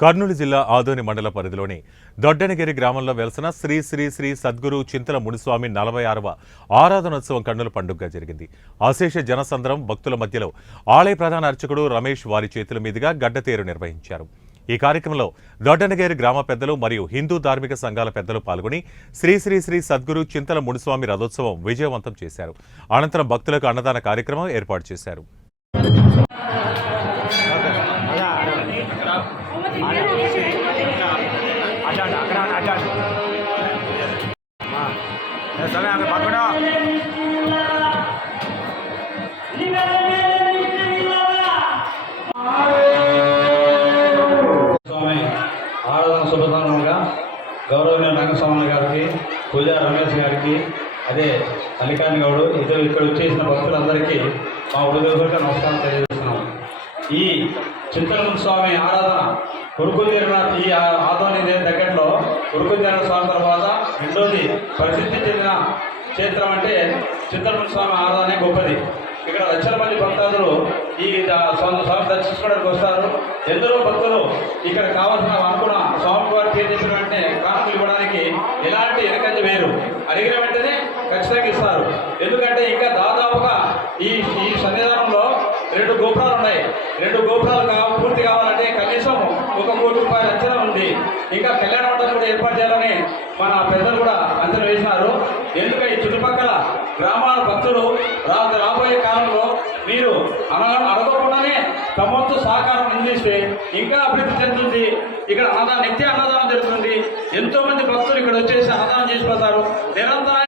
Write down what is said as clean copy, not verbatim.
కర్నూలు జిల్లా ఆదోని మండల పరిధిలోని దొడ్డనగిరి గ్రామంలో వెలసిన శ్రీ శ్రీ శ్రీ సద్గురు చింతల మునిస్వామి 46వ ఆరాధనోత్సవం కన్నుల పండుగగా జరిగింది. అశేష జనసంద్రం భక్తుల మధ్యలో ఆలయ ప్రధాన అర్చకుడు రమేష్ వారి చేతుల మీదుగా గడ్డతేరు నిర్వహించారు. ఈ కార్యక్రమంలో దొడ్డనగిరి గ్రామ పెద్దలు మరియు హిందూ ధార్మిక సంఘాల పెద్దలు పాల్గొని శ్రీ శ్రీ శ్రీ సద్గురు చింతల మునిస్వామి రథోత్సవం విజయవంతం చేశారు. అనంతరం భక్తులకు అన్నదాన కార్యక్రమం ఏర్పాటు చేశారు. ఆరాధన శుభతరంగా గౌరవనీయ రంగస్వామి గారికి, పూజా రమేష్ గారికి, అదే మల్లికార్జున గౌడు ఇక్కడ వచ్చేసిన భక్తులందరికీ మా హృదయపూర్వక నమస్కారం తెలియజేస్తున్నాం. ఈ చింతల స్వామి ఆరాధన ఉరుకుందేరు ఈ ఆదోని దగ్గరలో ఉరుకుందేరు స్వామి తర్వాత రెండోది ప్రసిద్ధి చెందిన క్షేత్రం అంటే చింతల స్వామి ఆరాధన గొప్పది. ఇక్కడ లక్షల మంది భక్తాదులు ఈ స్వామి దర్శించుకోవడానికి వస్తారు. ఎందరో భక్తులు ఇక్కడ కావాల్సిన అనుకున్న స్వామివారి పేరు చెప్పిన వెంటనే కానుకలు ఇవ్వడానికి ఎలాంటి వెనకంజ వేరు, అడిగిన వెంటనే ఖచ్చితంగా ఇస్తారు. ఎందుకంటే ఇంకా దాదాపుగా ఈ సన్నిధానంలో 2 గోపురాలు ఉన్నాయి. 2 గోపురాలు పూర్తి కావాలంటే కనీసం 1 కోటి రూపాయల అంచనా ఉంది. ఇంకా కళ్యాణ మండపం కూడా ఏర్పాటు చేయాలని మన పెద్దలు కూడా అంచనా వేసినారు. ఎందుకంటే ఈ చుట్టుపక్కల గ్రామాల భక్తులు రాబోయే కాలంలో మీరు అడగకుండానే తమ వంతు సహకారం అందిస్తే ఇంకా అభివృద్ధి చెందుతుంది. ఇక్కడ నిత్య అన్నదానం జరుగుతుంది. ఎంతో మంది భక్తులు ఇక్కడ వచ్చేసి అన్నదానం చేసిపోతారు. నిరంతరం